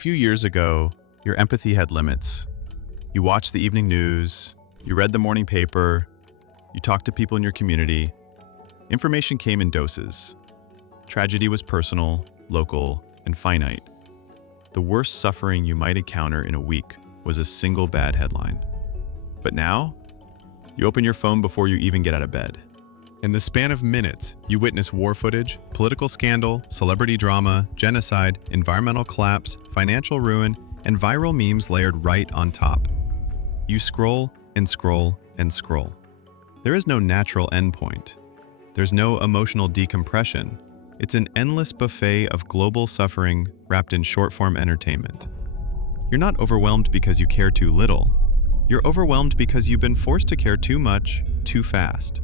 few years ago, your empathy had limits. You watched the evening news, you read the morning paper, you talked to people in your community. Information came in doses. Tragedy was personal, local, and finite. The worst suffering you might encounter in a week was a single bad headline. But now, you open your phone before you even get out of bed. In the span of minutes, you witness war footage, political scandal, celebrity drama, genocide, environmental collapse, financial ruin, and viral memes layered right on top. You scroll and scroll and scroll. There is no natural endpoint. There's no emotional decompression. It's an endless buffet of global suffering wrapped in short-form entertainment. You're not overwhelmed because you care too little. You're overwhelmed because you've been forced to care too much, too fast.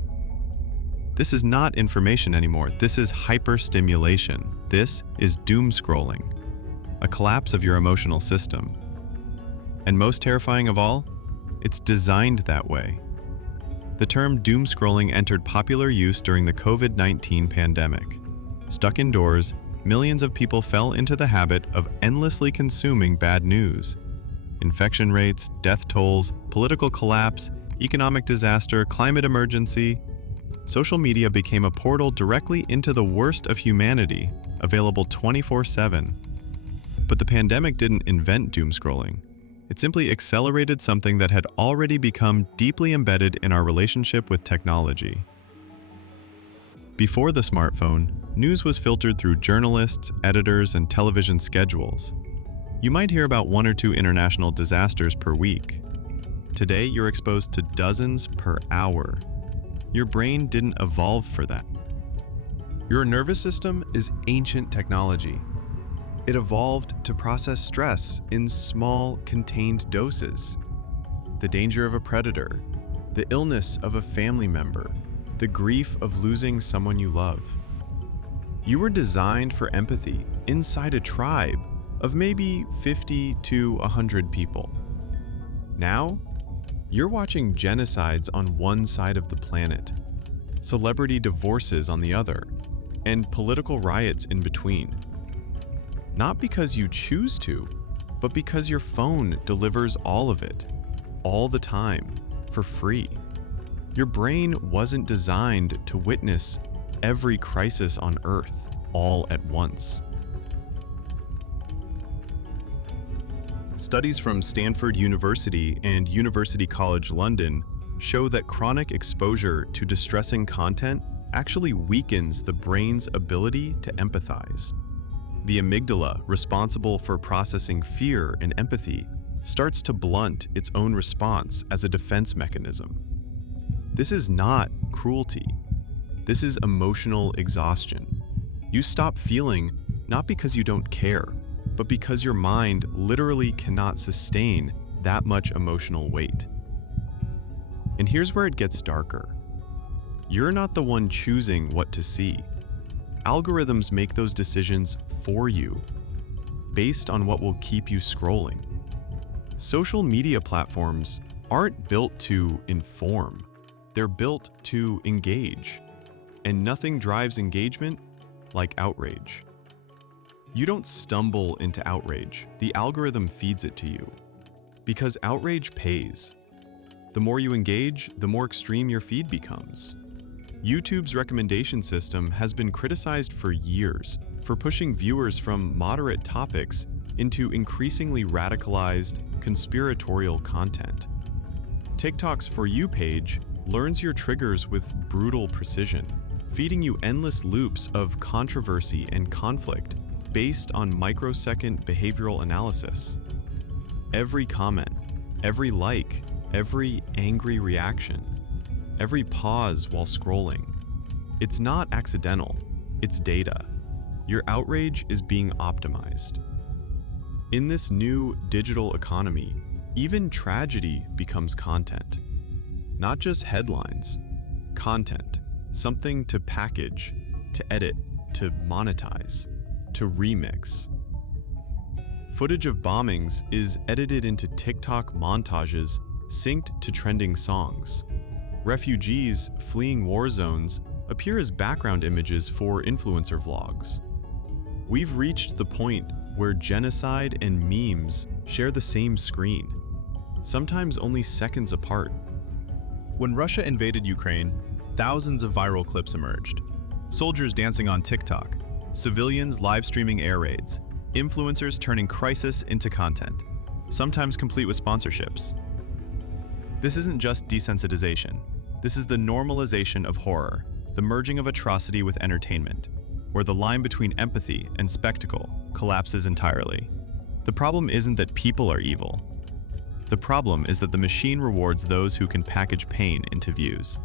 This is not information anymore. This is hyperstimulation. This is doomscrolling, a collapse of your emotional system. And most terrifying of all, it's designed that way. The term doomscrolling entered popular use during the COVID-19 pandemic. Stuck indoors, millions of people fell into the habit of endlessly consuming bad news. Infection rates, death tolls, political collapse, economic disaster, climate emergency. Social media became a portal directly into the worst of humanity, available 24/7. But the pandemic didn't invent doomscrolling. It simply accelerated something that had already become deeply embedded in our relationship with technology. Before the smartphone, news was filtered through journalists, editors, and television schedules. You might hear about 1 or 2 international disasters per week. Today, you're exposed to dozens per hour. Your brain didn't evolve for that. Your nervous system is ancient technology. It evolved to process stress in small, contained doses. The danger of a predator, the illness of a family member, the grief of losing someone you love. You were designed for empathy inside a tribe of maybe 50 to 100 people. Now, you're watching genocides on one side of the planet, celebrity divorces on the other, and political riots in between. Not because you choose to, but because your phone delivers all of it, all the time, for free. Your brain wasn't designed to witness every crisis on Earth all at once. Studies from Stanford University and University College London show that chronic exposure to distressing content actually weakens the brain's ability to empathize. The amygdala, responsible for processing fear and empathy, starts to blunt its own response as a defense mechanism. This is not cruelty. This is emotional exhaustion. You stop feeling not because you don't care, but because your mind literally cannot sustain that much emotional weight. And here's where it gets darker. You're not the one choosing what to see. Algorithms make those decisions for you, based on what will keep you scrolling. Social media platforms aren't built to inform. They're built to engage. And nothing drives engagement like outrage. You don't stumble into outrage. The algorithm feeds it to you. Because outrage pays. The more you engage, the more extreme your feed becomes. YouTube's recommendation system has been criticized for years for pushing viewers from moderate topics into increasingly radicalized, conspiratorial content. TikTok's For You page learns your triggers with brutal precision, feeding you endless loops of controversy and conflict based on microsecond behavioral analysis. Every comment, every like, every angry reaction, every pause while scrolling. It's not accidental, it's data. Your outrage is being optimized. In this new digital economy, even tragedy becomes content. Not just headlines, content, something to package, to edit, to monetize, to remix. Footage of bombings is edited into TikTok montages synced to trending songs. Refugees fleeing war zones appear as background images for influencer vlogs. We've reached the point where genocide and memes share the same screen, sometimes only seconds apart. When Russia invaded Ukraine, thousands of viral clips emerged. Soldiers dancing on TikTok, civilians live streaming air raids, influencers turning crisis into content, sometimes complete with sponsorships. This isn't just desensitization. This is the normalization of horror, the merging of atrocity with entertainment, where the line between empathy and spectacle collapses entirely. The problem isn't that people are evil. The problem is that the machine rewards those who can package pain into views.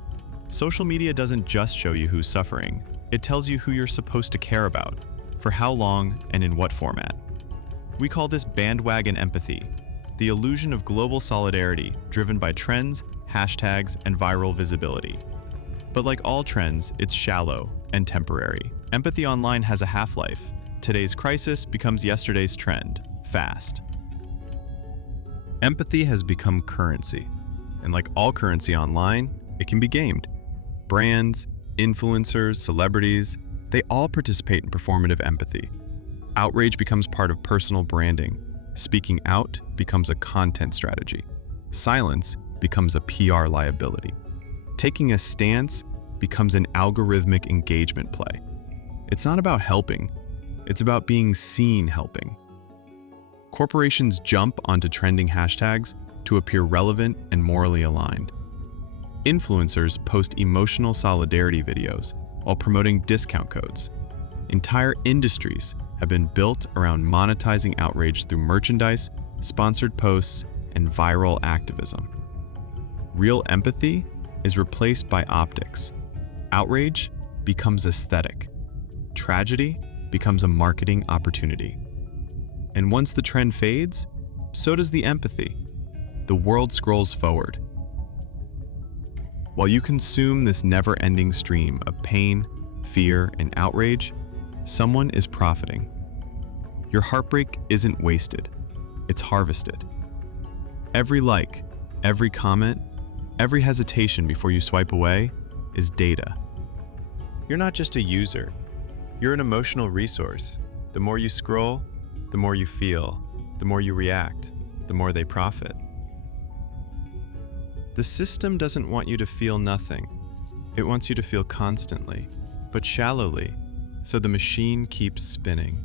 Social media doesn't just show you who's suffering, it tells you who you're supposed to care about, for how long and in what format. We call this bandwagon empathy, the illusion of global solidarity driven by trends, hashtags, and viral visibility. But like all trends, it's shallow and temporary. Empathy online has a half-life. Today's crisis becomes yesterday's trend, fast. Empathy has become currency, and like all currency online, it can be gamed. Brands, influencers, celebrities, they all participate in performative empathy. Outrage becomes part of personal branding. Speaking out becomes a content strategy. Silence becomes a PR liability. Taking a stance becomes an algorithmic engagement play. It's not about helping, it's about being seen helping. Corporations jump onto trending hashtags to appear relevant and morally aligned. Influencers post emotional solidarity videos while promoting discount codes. Entire industries have been built around monetizing outrage through merchandise, sponsored posts, and viral activism. Real empathy is replaced by optics. Outrage becomes aesthetic. Tragedy becomes a marketing opportunity. And once the trend fades, so does the empathy. The world scrolls forward. While you consume this never-ending stream of pain, fear, and outrage, someone is profiting. Your heartbreak isn't wasted, it's harvested. Every like, every comment, every hesitation before you swipe away is data. You're not just a user, you're an emotional resource. The more you scroll, the more you feel, the more you react, the more they profit. The system doesn't want you to feel nothing. It wants you to feel constantly, but shallowly, so the machine keeps spinning.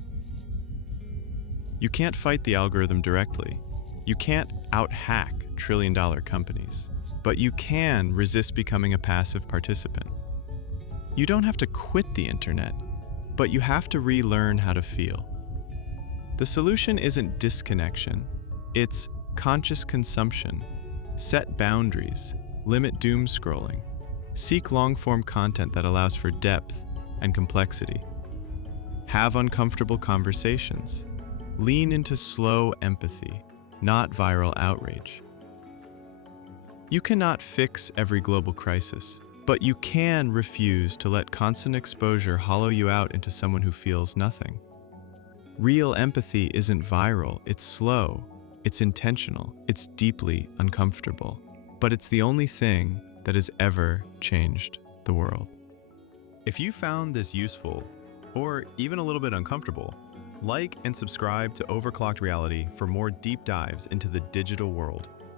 You can't fight the algorithm directly. You can't out-hack trillion-dollar companies, but you can resist becoming a passive participant. You don't have to quit the internet, but you have to relearn how to feel. The solution isn't disconnection, it's conscious consumption. Set boundaries, limit doom scrolling, seek long-form content that allows for depth and complexity. Have uncomfortable conversations. Lean into slow empathy, not viral outrage. You cannot fix every global crisis, but you can refuse to let constant exposure hollow you out into someone who feels nothing. Real empathy isn't viral, it's slow, it's intentional, it's deeply uncomfortable, but it's the only thing that has ever changed the world. If you found this useful, or even a little bit uncomfortable, like and subscribe to Overclocked Reality for more deep dives into the digital world.